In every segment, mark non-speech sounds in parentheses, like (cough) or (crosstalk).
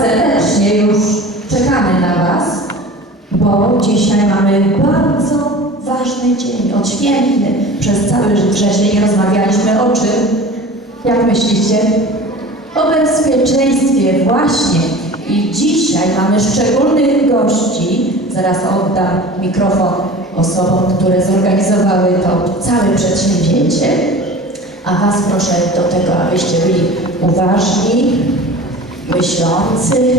serdecznie już czekamy na Was, bo dzisiaj mamy bardzo ważny dzień, odświętny. Przez cały wrzesień rozmawialiśmy o czym? Jak myślicie? O bezpieczeństwie właśnie. I dzisiaj mamy szczególnych gości. Zaraz oddam mikrofon osobom, które zorganizowały to całe przedsięwzięcie. A Was proszę do tego, abyście byli uważni, myślący,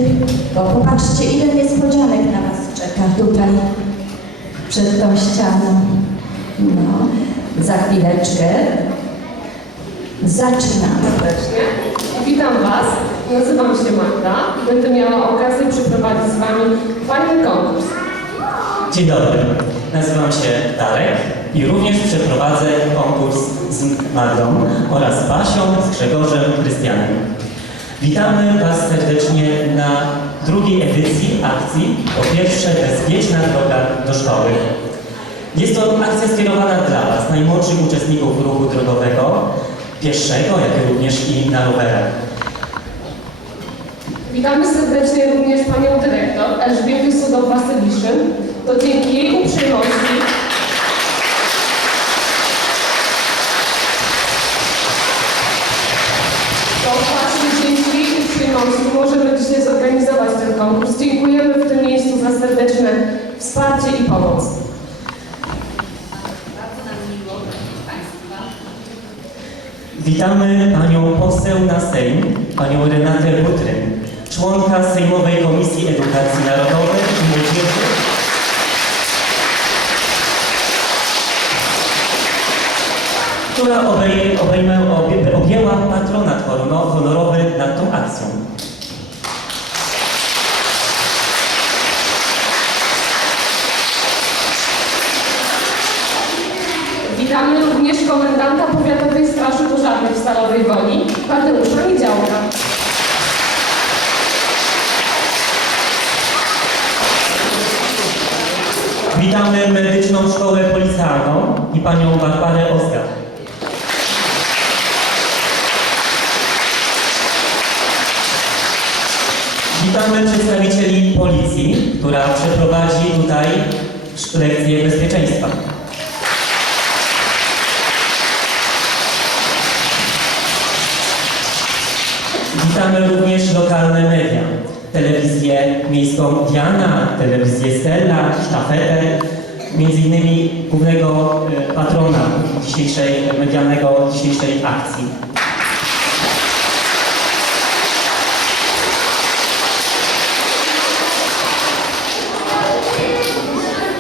bo popatrzcie, ile niespodzianek na Was czeka tutaj przed tą ścianą. No, za chwileczkę zaczynamy. serdecznie. Witam Was. Nazywam się Magda i będę miała okazję przeprowadzić z Wami fajny konkurs. Dzień dobry, nazywam się Darek i również przeprowadzę konkurs z Magdą oraz Basią, z Grzegorzem, Krystianem. Witamy Was serdecznie na drugiej edycji akcji Po pierwsze bezpieczna droga do szkoły. Jest to akcja skierowana dla Was, najmłodszych uczestników ruchu drogowego, pieszego, jak również i na rowerach. Witamy serdecznie również Panią Dyrektor Elżbietę Sudow-Wasyliszyn. To dzięki jej uprzejmości to właśnie dzięki jej uprzejmości możemy dzisiaj zorganizować ten konkurs. Dziękujemy w tym miejscu za serdeczne wsparcie i pomoc. Witamy Panią poseł na Sejm, Panią Renatę Butryn, członka Sejmowej Komisji Edukacji Narodowej i Młodzieży. która obej, obejmę, obie, objęła patronat honorowy nad tą akcją. Witamy również komendanta Powiatowej W Stalowej Woli, Tadeusza Miedziałka. Witamy Medyczną Szkołę Policjalną i Panią Barbarę Oskar. Witamy przedstawicieli policji, która przeprowadzi tutaj lekcję bezpieczeństwa. Witamy również lokalne media. Telewizję miejską Diana, telewizję Stella, Sztafetę, między innymi głównego e, patrona dzisiejszej, medialnego dzisiejszej akcji.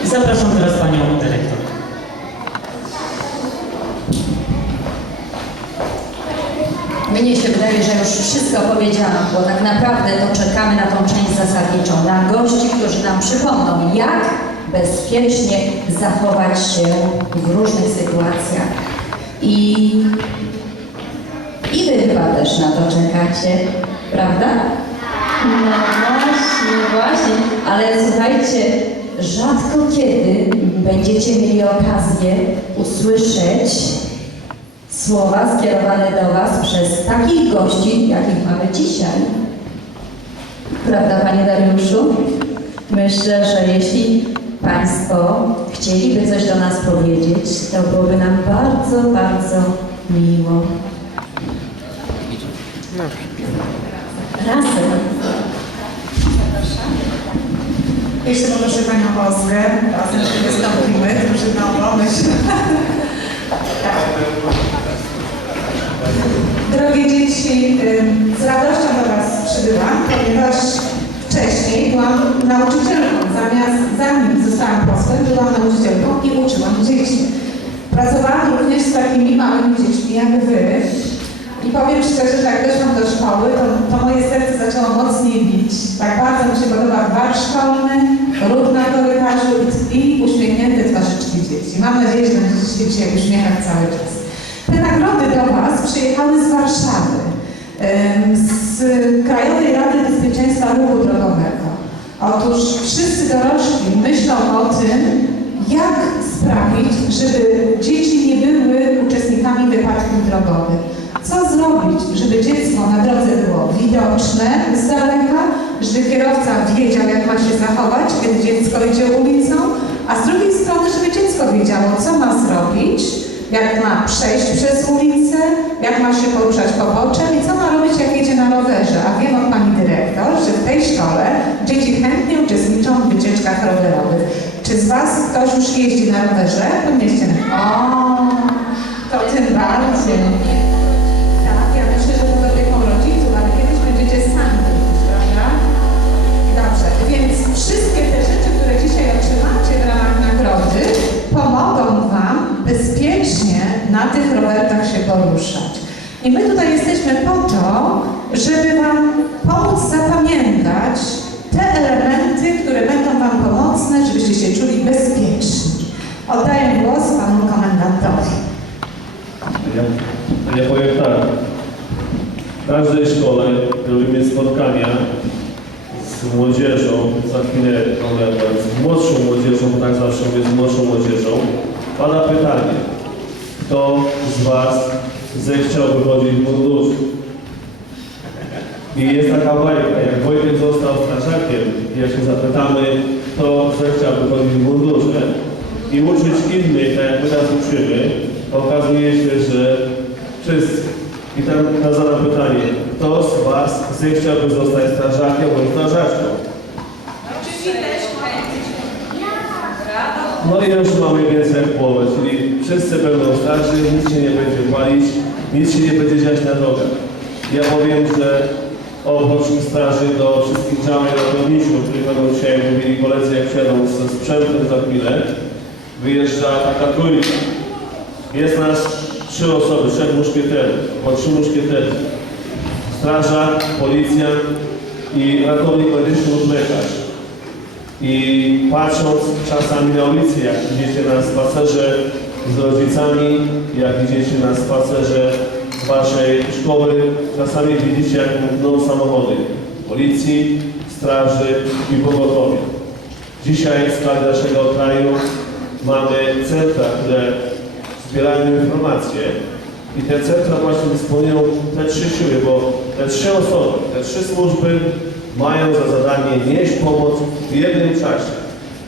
Zapraszam teraz Panią Dyrektor. Mnie się wydaje, że już wszystko powiedziałam, bo tak naprawdę to czekamy na tą część zasadniczą, na gości, którzy nam przypomną, jak bezpiecznie zachować się w różnych sytuacjach. I, i wy chyba też na to czekacie, prawda? No właśnie, właśnie. Ale słuchajcie, rzadko kiedy będziecie mieli okazję usłyszeć słowa skierowane do Was przez takich gości, jakich mamy dzisiaj. Prawda, Panie Dariuszu? Myślę, że jeśli Państwo chcieliby coś do nas powiedzieć, to byłoby nam bardzo, bardzo miło. Razem. Jeśli poproszę Panią Oskę, razem się wystąpimy, drużynowo, myślę. (laughs) Tak. Drogie dzieci, ym, z radością do Was przybywam, ponieważ wcześniej byłam nauczycielką. Zamiast, zanim zostałam posłem, byłam nauczycielką i uczyłam dzieci. Pracowałam również z takimi małymi dziećmi jak Wy. I powiem szczerze, że jak weszłam do szkoły, to, to moje serce zaczęło mocniej bić. Tak bardzo mi się podoba gwar szkolny, ruch na korytarzu i, uśmiechnięte twarzyczki dzieci. Mam nadzieję, że będziecie się uśmiechać cały czas. Te nagrody do Was przyjechały z Warszawy, z Krajowej Rady Bezpieczeństwa Ruchu Drogowego. Otóż wszyscy dorośli myślą o tym, jak sprawić, żeby dzieci nie były uczestnikami wypadków drogowych. Co zrobić, żeby dziecko na drodze było widoczne z daleka, żeby kierowca wiedział, jak ma się zachować, kiedy dziecko idzie ulicą, a z drugiej strony, żeby dziecko wiedziało, co ma zrobić, jak ma przejść przez ulicę, jak ma się poruszać poboczem i co ma robić, jak jedzie na rowerze. A wiem od pani dyrektor, że w tej szkole dzieci chętnie uczestniczą w wycieczkach rowerowych. Czy z Was ktoś już jeździ na rowerze? Podnieście rękę. O, to tym bardziej. Poruszać. I my tutaj jesteśmy po to, żeby Wam pomóc zapamiętać te elementy, które będą Wam pomocne, żebyście się czuli bezpieczni. Oddaję głos Panu Komendantowi. Ja, ja powiem tak. W każdej szkole robimy spotkania z młodzieżą, za chwilę powiem, z młodszą młodzieżą, tak zawsze mówię z młodszą młodzieżą. Pada pytanie, kto z Was zechciałby chodzić w mundurze? I jest taka bajka, jak Wojtek został strażakiem, jak się zapytamy, kto zechciałby chodzić w mundurze i uczyć innych, tak jak my nas uczymy, okazuje się, że wszyscy. I tam na zadam pytanie, kto z Was zechciałby zostać strażakiem bądź strażaczką? No i już mamy więcej jak połowę, czyli wszyscy będą starzy, nic się nie będzie palić, nic się nie będzie dziać na drogach. Ja powiem, że oprócz straży do wszystkich działań ratowniczych, o których będą dzisiaj mówili koledzy, jak wsiadą ze sprzętem za chwilę, wyjeżdża taka trójka. Jest nas trzy osoby, trzech muszkieterów, po trzy muszkieterzy. Strażak, policjant i ratownik medyczny lub lekarz. I patrząc czasami na ulicy, jak idziecie na spacerze z rodzicami, jak idziecie na spacerze z waszej szkoły, czasami widzicie, jak mkną samochody policji, straży i pogotowia. Dzisiaj w skali naszego kraju mamy centra, które zbierają informacje i te centra właśnie dysponują te trzy siły, bo te trzy osoby, te trzy służby mają za zadanie nieść pomoc w jednym czasie.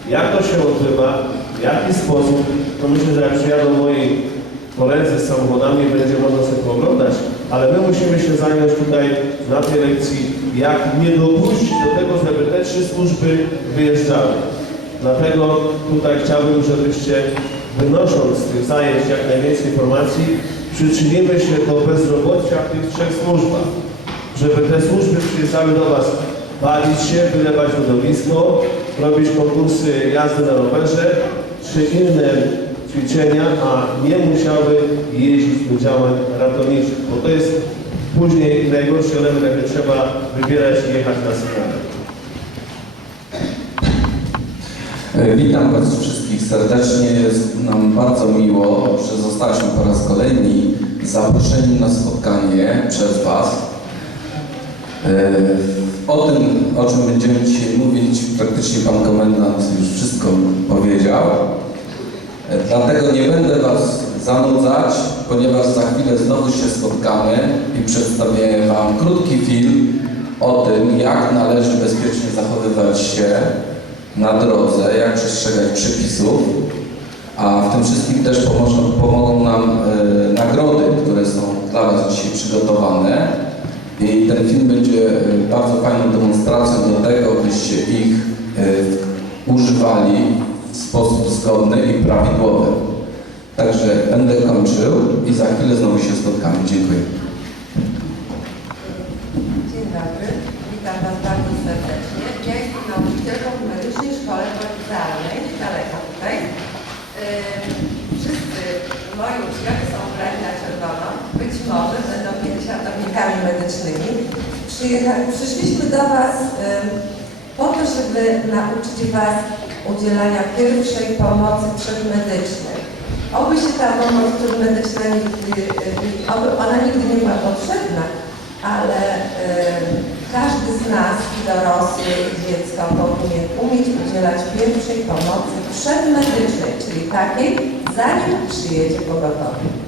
Jak to się odbywa, w jaki sposób, to myślę, że jak przyjadą moi koledzy z samochodami, będzie można sobie pooglądać, ale my musimy się zająć tutaj na tej lekcji, jak nie dopuścić do tego, żeby te trzy służby wyjeżdżały. Dlatego tutaj chciałbym, żebyście wynosząc z tych zajęć jak najwięcej informacji, przyczynimy się do bezrobocia w tych trzech służbach. Żeby te służby przyjeżdżały do Was bawić się, wylewać lodowisko, robić konkursy jazdy na rowerze, czy inne ćwiczenia, a nie musiały jeździć do działań ratowniczych, bo to jest później najgorszy element, jak trzeba wybierać i jechać na sygnale. Witam Was wszystkich serdecznie. Jest nam bardzo miło, że zostaliśmy po raz kolejny zaproszeni na spotkanie przez Was. E, O tym, o czym będziemy dzisiaj mówić, praktycznie Pan Komendant już wszystko powiedział. Dlatego nie będę Was zanudzać, ponieważ za chwilę znowu się spotkamy i przedstawię Wam krótki film o tym, jak należy bezpiecznie zachowywać się na drodze, jak przestrzegać przepisów, a w tym wszystkim też pomożą, pomogą nam e, nagrody, które są dla Was dzisiaj przygotowane. I ten film będzie e, bardzo fajną demonstracją do tego, byście ich e, używali w zgodny i prawidłowy. Także będę kończył i za chwilę znowu się spotkamy. Dziękuję. Dzień dobry, witam Was bardzo serdecznie. Ja jestem nauczycielką w Medycznej Szkole Policealnej, niedaleko tutaj. Wszyscy moi uczniowie są ubrani na czerwono. Być może będą kiedyś ratownikami medycznymi. Przyjecha- Przyszliśmy do Was po to, żeby nauczyć Was udzielania pierwszej pomocy przedmedycznej. Oby się ta pomoc przedmedyczna nigdy, yy, oby ona nigdy nie była potrzebna, ale y, każdy z nas, dorosły, i dziecko powinien umieć udzielać pierwszej pomocy przedmedycznej, czyli takiej, zanim przyjedzie pogotowie.